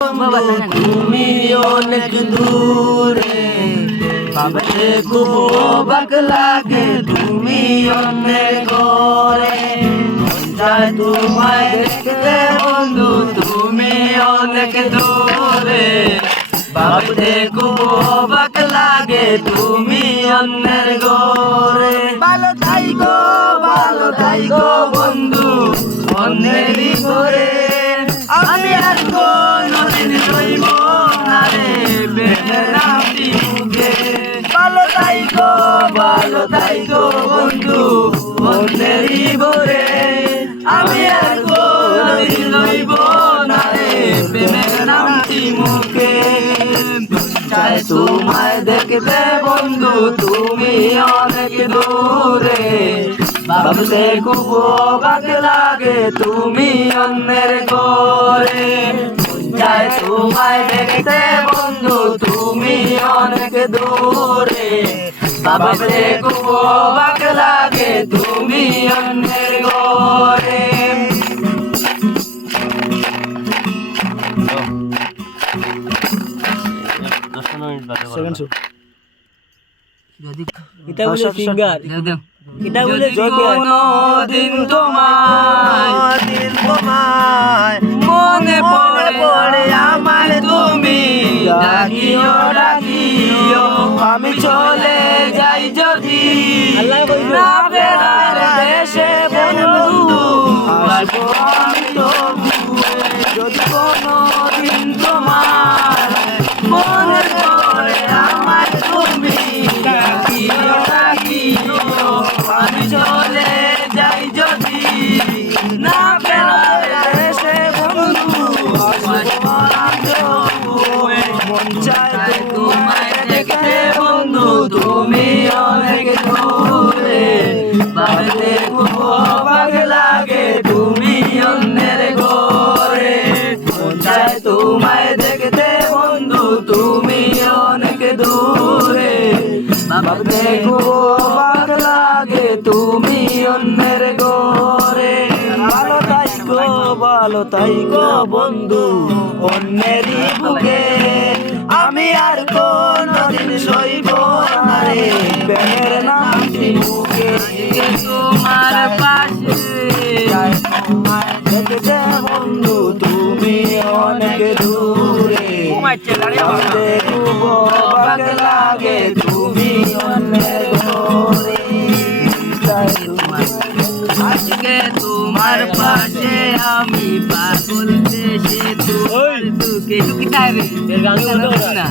তুমি অনেক দূরে ভাবতে খুব লাগে। তুমি অনেক ঘরে যায় তোমায় দেখতে বন্ধু তুমি অনেক দূরে। ভাবতে খুব লাগে তুমি অন্যের ঘরে। ভালো তাই গো। ভালো গো বন্ধু অন্যেরই ঘরে আমি আর কোনদিন রইব না রে প্রেমের নামটি মুখে। চাই তোমায় দেখতে বন্ধু, তুমি অনেক দূরে। ভাবতে খুব অবাক লাগে, তুমি অন্যের ঘরে। চাই তোমায় দেখতে বন্ধু, তুমি অনেক দূরে। খুব অবাক লাগে তুমি অন্যের ঘরে। এটা বলে সিঙ্গার এটা বলে কোনো দিন তোমার দিন তোমায় মনে পড়ে পড়ে আমার তুমি ডাকিও ডাকিও। আমি চলে ফেরার দেশে বন্ধু আসব আমি তবুও। যদি কোনো দিন তোমার মনে পড়ে আমার তুমি ডাকিও ডাকিও আমি চলে যাই যদি না ফেরার দেশে বন্ধু আসব আমি তবুও। মন চায় তোমায় দেখতে বন্ধু, তুমি ভাবতে খুব অবাক লাগে তুমি অন্যের ঘরে। ভালো তাই গো ভালো তাই গো বন্ধু অন্যেরই বুকে। আমি আর কোনদিন সইব না রে প্রেমের নামটি বুকে তোমার পাশে। দেখতে বন্ধু তুমি অনেক দূরে। ভাবতে খুব লাগে আজকে তোমার পাশে আমি পাগল দেশে তোমার দুঃখে এর গান না